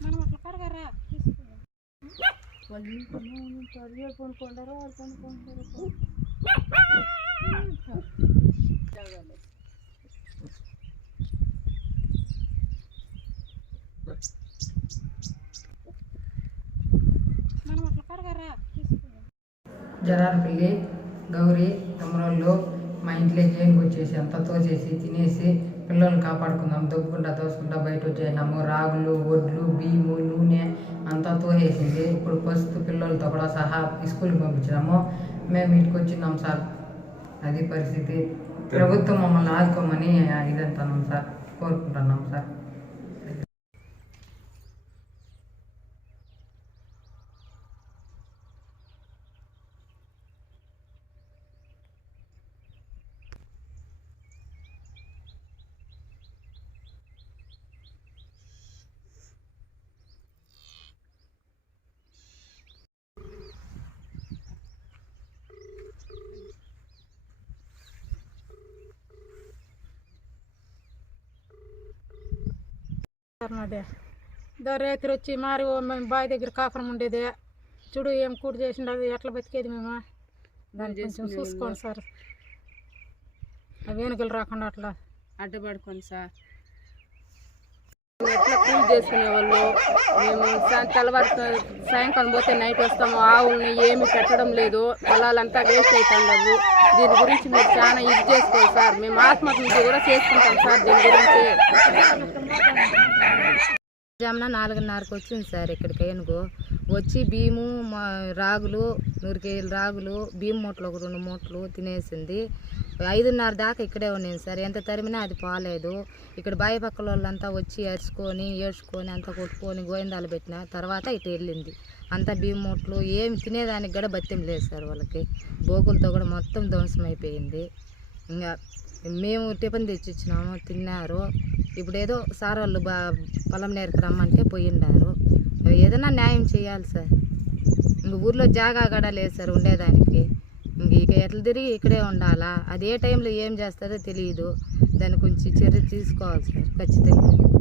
మనం అట్లా కడగరా వాళ్ళు ఇంట్లో ఉంటారు ఏ కొనుక్కుంటారో వాళ్ళు కొనుక్కుంటారు జాగాలేదు. మనం గౌరీ తమరోళ్ళు మా ఇంట్లో జైలుకి వచ్చేసి అంతా తోసేసి తినేసి పిల్లల్ని కాపాడుకుందాం దొబ్బుకుంటా తోసుకుంటా బయట వచ్చేసినాము. రాగులు వడ్లు బియ్యము నూనె అంతా తోసేసింది. ఇప్పుడు ప్రస్తుత పిల్లలతో కూడా సహా స్కూల్కి పంపించినాము. మేము ఇంటికి వచ్చినాం సార్. అది పరిస్థితి. ప్రభుత్వం మమ్మల్ని ఆదుకోమని ఇదంటున్నాం సార్. కోరుకుంటున్నాం సార్. అదే. దా రైతులు వచ్చి మారి మేము బావి దగ్గర కాపురం ఉండేది. చూడు ఏం కూడి చేసిండదు ఎట్లా బతికేది మేము? దాన్ని కొంచెం చూసుకోండి సార్. ఆ వెనుకలు రాకుండా అట్లా. అడ్డుపడుకోండి సార్. ఎట్లా కూల్ చేసుకునే వాళ్ళు? మేము తెల్లవారు సాయంకాలం పోతే నైట్ వస్తాము. ఆవుల్ని ఏమి పెట్టడం లేదు. పొలాలంతా వేస్ట్ అవుతుండవు దీని గురించి మీరు చాలా ఇది చేసుకోవాలి సార్. మేము ఆత్మహత్య కూడా చేసుకుంటాం సార్ దీని గురించి. జామున నాలుగున్నరకు వచ్చింది సార్ ఇక్కడికి ఏనుగు. వచ్చి భీము మా రాగులు నూరు కేజీలు రాగులు భీము మూటలు ఒక రెండు మూటలు తినేసింది. ఐదున్నర దాకా ఇక్కడే ఉన్నాను సార్. ఎంత తరిమినా అది పోలేదు. ఇక్కడ బావి పక్కల వాళ్ళంతా వచ్చి అరుచుకొని ఏడ్చుకొని అంతా కొట్టుకొని గోయిందాలు పెట్టిన తర్వాత ఇటు వెళ్ళింది. అంతా భీము మూటలు ఏమి తినేదానికి కూడా బత్యం లేదు సార్ వాళ్ళకి. బోకులతో కూడా మొత్తం ధ్వంసం అయిపోయింది ఇంకా మేము టిఫిన్ తెచ్చి ఇచ్చినాము తిన్నారు. ఇప్పుడు ఏదో సార్ వాళ్ళు బా పొలం నేరకు రమ్మంటే పోయిండారు. ఏదైనా న్యాయం చేయాలి సార్. ఇంక ఊర్లో జాగా కూడా లేదు సార్ ఉండేదానికి. ఇంక ఇక ఎట్లా తిరిగి ఇక్కడే ఉండాలా? అది ఏ టైంలో ఏం చేస్తారో తెలియదు దాని గురించి చర్య తీసుకోవాలి సార్ ఖచ్చితంగా.